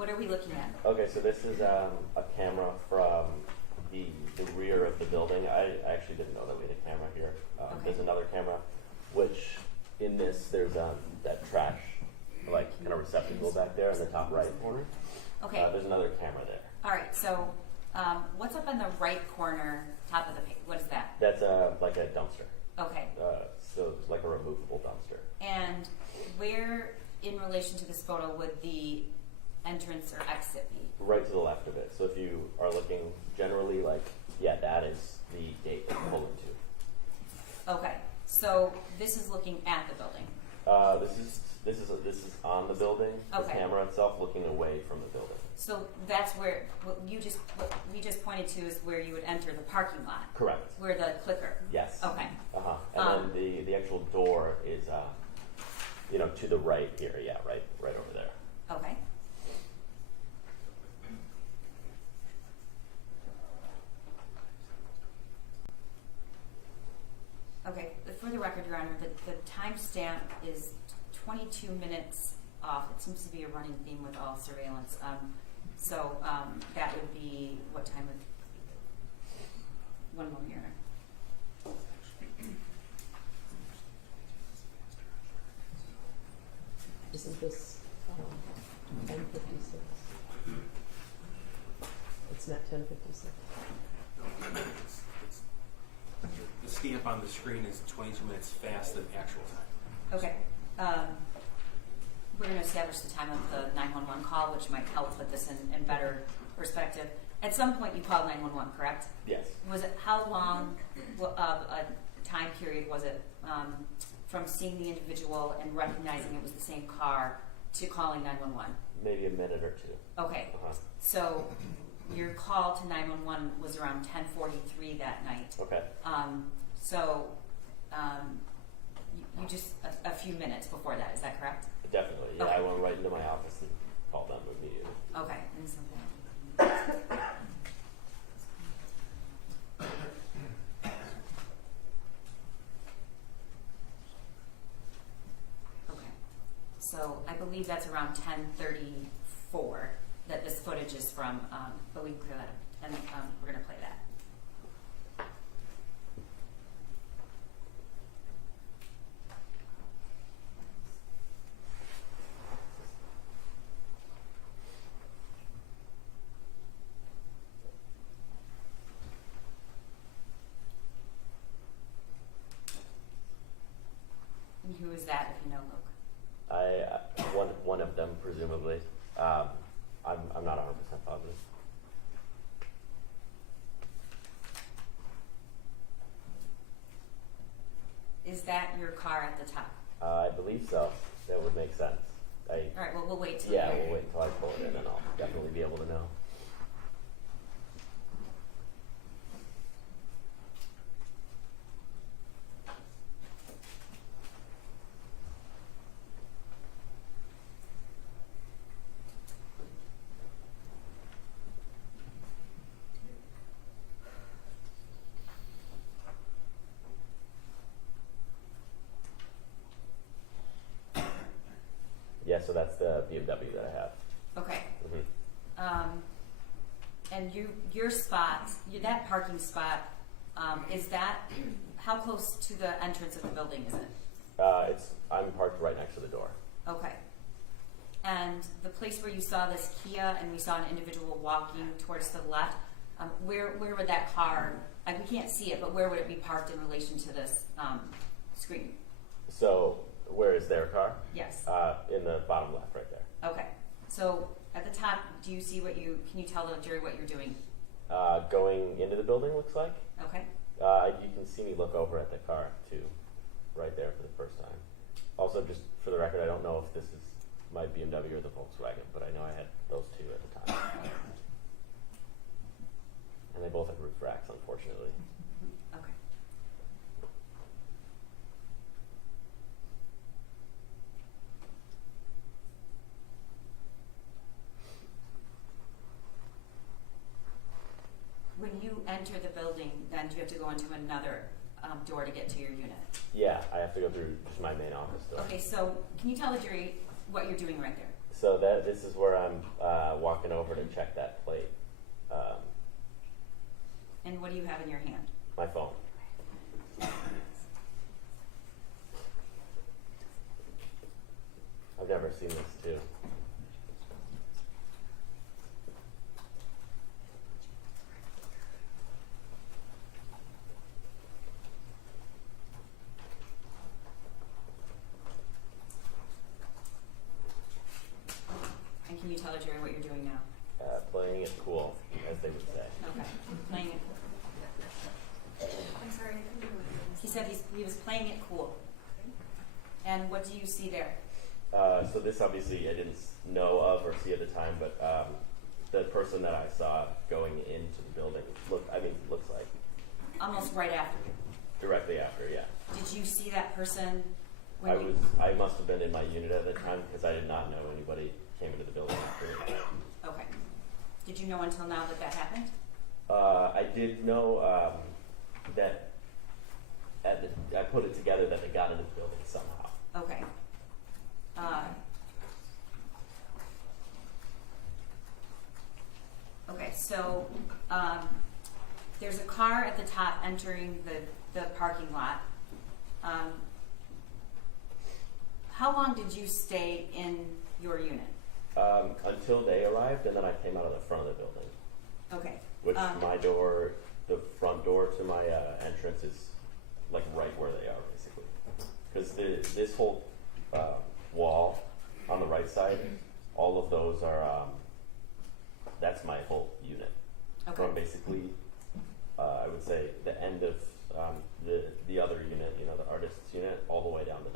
What are we looking at? Okay, so this is a camera from the rear of the building. I actually didn't know that we had a camera here. Okay. There's another camera, which in this there's that trash, like kind of receptacle back there in the top right corner. Okay. There's another camera there. All right. So, what's up in the right corner, top of the page? What is that? That's like a dumpster. Okay. So it's like a removable dumpster. And where, in relation to this photo, would the entrance or exit be? Right to the left of it. So if you are looking generally, like, yeah, that is the gate that you pull into. Okay. So this is looking at the building. This is on the building. The Okay. camera itself looking away from the building. So that's where what we just pointed to is where you would enter the parking lot. Correct. Where the clicker. Yes. Okay. And then the actual door is to the right here. Yeah, right over there. Okay. Okay. For the record, Your Honor, the timestamp is 22 minutes off. It seems to be a running theme with all surveillance. So that would be what time of? One moment, Your Honor. Isn't this 10:56? It's not 10:56. The stamp on the screen is 22 minutes fast than actual time. Okay. We're going to establish the time of the 911 call, which might help put this in better perspective. At some point, you called 911, correct? Yes. Was it how long of a time period was it from seeing the individual and recognizing it was the same car to calling 911? Maybe a minute or two. Okay. So your call to 911 was around 10:43 that night. Okay. You just a few minutes before that, is that correct? Definitely. Yeah, Okay. I went right into my office and called them immediately. Okay. And something. Okay. So I believe that's around 10:34 that this footage is from, but we can clear that up, and we're going to play that. And who is that, if you know, Luke? One of them presumably. I'm not 100% positive. Is that your car at the top? I believe so. That would make sense. All right. Well, we'll wait till. Yeah, we'll wait until I pull it in, and I'll definitely be able to know. Yeah, so that's the BMW that I have. Okay. Mm-hmm. And your spot, that parking spot, is that how close to the entrance of the building is it? I'm parked right next to the door. Okay. And the place where you saw this Kia and we saw an individual walking towards the left, where would that car? We can't see it, but where would it be parked in relation to this screen? So where is their car? Yes. In the bottom left, right there. Okay. So at the top, do you see can you tell the jury what you're doing? Going into the building, looks like. Okay. You can see me look over at the car too, right there for the first time. Also, just for the record, I don't know if this is my BMW or the Volkswagen, but I know I had those two at the time. And they both have roof racks, unfortunately. Okay. When you enter the building, then do you have to go into another door to get to your unit? Yeah, I have to go through just my main office door. Okay, so can you tell the jury what you're doing right there? So this is where I'm walking over to check that plate. And what do you have in your hand? My phone. I've never seen this too. And can you tell Jerry what you're doing now? Playing it cool, as they would say. Okay, playing it. I'm sorry, I didn't hear what you He said he was playing it cool. And what do you see there? So this obviously I didn't know of or see at the time, but the person that I saw going into the building looks like Almost right after. directly after, yeah. Did you see that person when you... I must have been in my unit at the time because I did not know anybody came into the building after me. Okay. Did you know until now that that happened? I did know that I put it together that they got into the building somehow. Okay. Okay, so there's a car at the top entering the parking lot. How long did you stay in your unit? Until they arrived, and then I came out of the front of the building. Okay. Which my door, the front door to my entrance is like right where they are, basically. Because this whole wall on the right side, all of those are, that's my whole unit. Okay. From basically, I would say the end of the other unit, the artist's unit, all the way down to